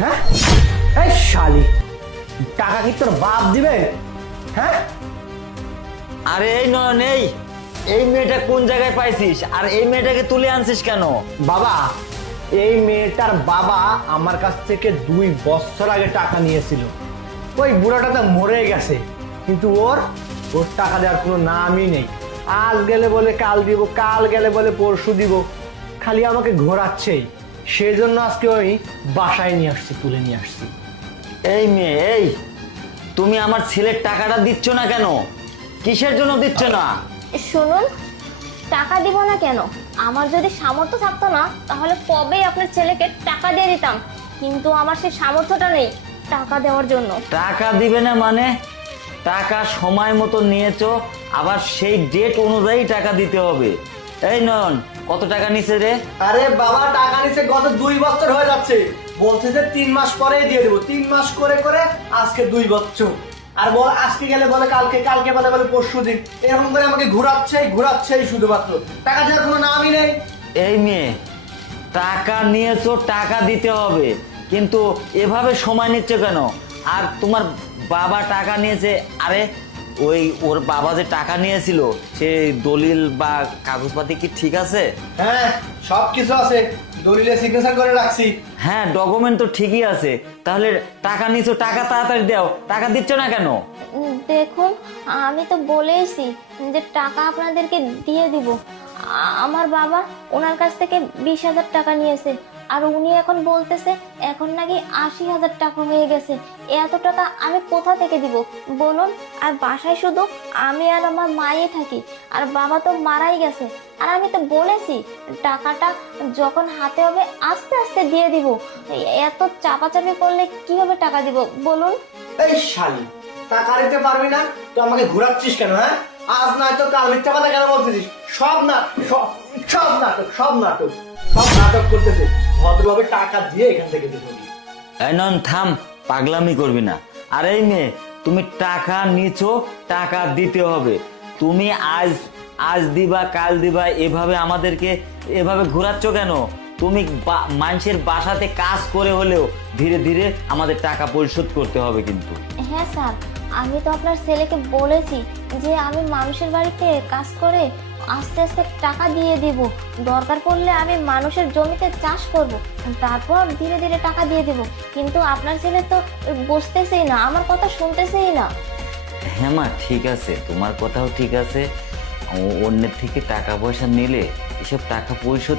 হ্যাঁ এই শালি, টাকা কি তোর বাপ দিবে? হ্যাঁ আরে এই নয়ন, এই মেয়েটা কোন জায়গায় পাইছিস আর এই মেয়েটাকে তুলে আনছিস কেন? বাবা, এই মেয়েটার বাবা আমার কাছ থেকে 2 বছর আগে টাকা নিয়েছিল। ওই বুড়াটা তো মরে গেছে, কিন্তু ওর টাকা দেওয়ার কোনো নামই নেই। আজ গেলে বলে কাল দিব, কাল গেলে বলে পরশু দিব, খালি আমাকে ঘোরাচ্ছেই। সেই জন্য আজকে ওই বাসায় নিয়ে আসছি, তুলে নিয়ে আসছি। এই মেয়ে, তুমি আমার ছেলের টাকাটা দিচ্ছ না কেন? কিসের জন্য দিচ্ছ না? শুনুন, টাকা দিব না কেন? আমার যদি সামর্থ্য থাকতো না তাহলে কবেই আপনার ছেলেকে টাকা দিয়ে দিতাম, কিন্তু আমার সেই সামর্থ্যটা নেই টাকা দেওয়ার জন্য। টাকা দিবে না মানে? টাকা সময় মতো নিয়েছো, আবার সেই ডেট অনুযায়ী টাকা দিতে হবে। এই নয়ন, কত টাকা নিছে রে? আরে বাবা, টাকা নিচ্ছে গত 2 বছর হয়ে যাচ্ছে, বলছে যে 3 মাস পরেই দিয়ে দেবো। 3 মাস করে করে আজকে 2 বছর। আর বল আজকে গেলে বলে কালকে, কালকে বলে বলে পরশু দিন, এরকম করে আমাকে ঘুরাচ্ছেই শুধুমাত্র। টাকা দেওয়ার কোনো নামই নেই। এই মেয়ে, টাকা নিয়েছো, টাকা দিতে হবে, কিন্তু এভাবে সময় নিচ্ছ কেন? আর তোমার বাবা টাকা নিয়েছে, আরে ওর বাবা যে টাকা নিয়েছিল সে দলিল বা কাগজপাতি কি ঠিক আছে? হ্যাঁ, সব কিছু আছে, দলিলে সিগনেচার করে রাখছি। হ্যাঁ, ডকুমেন্ট তো ঠিকই আছে। তাহলে টাকা নিয়েছো, টাকা তাড়াতাড়ি দাও, টাকা দিচ্ছ না কেন? দেখুন, আমি তো বলেইছি যে টাকা আপনাদেরকে দিয়ে দিব। আমার বাবা ওনার কাছ থেকে 20,000 টাকা নিয়েছে, আর উনি এখন বলতেছে এখন নাকি 80,000 টাকা হয়ে গেছে। এত টাকা আমি কোথা থেকে দিব বলুন? আর বাসায় শুধু আমি আর আমার মাই থাকি, আর বাবা তো মারাই গেছে। আর আমি তো বলেছি টাকাটা যখন হাতে হবে আস্তে আস্তে দিয়ে দিব। এত চাপাচাপি করলে কিভাবে টাকা দিব বলুন? এই শালি, টাকা দিতে পারবি না তো আমাকে ঘুরাচ্ছিস কেন? হ্যাঁ, আজ নয় তো কাল মিথ্যা কথা কেন বলতেছিস? সব নাটক করতেছে। ভদ্রভাবে টাকা দিয়ে এখান থেকে দিতে হবে। এই নন, থাম, পাগলামি করবি না। আর এই মেয়ে, তুমি টাকা নিছো, টাকা দিতে হবে। তুমি আজ দিবা কাল দিবা, এভাবে আমাদেরকে এভাবে ঘোরাচ্ছ কেন? তুমি মানুষের বাসাতে কাজ করে হলেও ধীরে ধীরে আমাদের টাকা পরিশোধ করতে হবে কিন্তু। হ্যাঁ স্যার, আমি তো আপনার ছেলেকে বলেছি যে আমি মানুষের বাড়িতে কাজ করে আস্তে আস্তে টাকা দিয়ে দিব। দরকার পড়লে আমি মানুষের জমিতে চাষ করব, তারপর ধীরে ধীরে টাকা দিয়ে দিব। কিন্তু আপনার ছেলে তো বুঝতেছেই না, আমার কথা শুনতেছেই না। হ্যাঁ মা, ঠিক আছে, তোমার কথাও ঠিক আছে। অন্যের থেকে টাকা পয়সা নিলে এসব টাকা পরিশোধ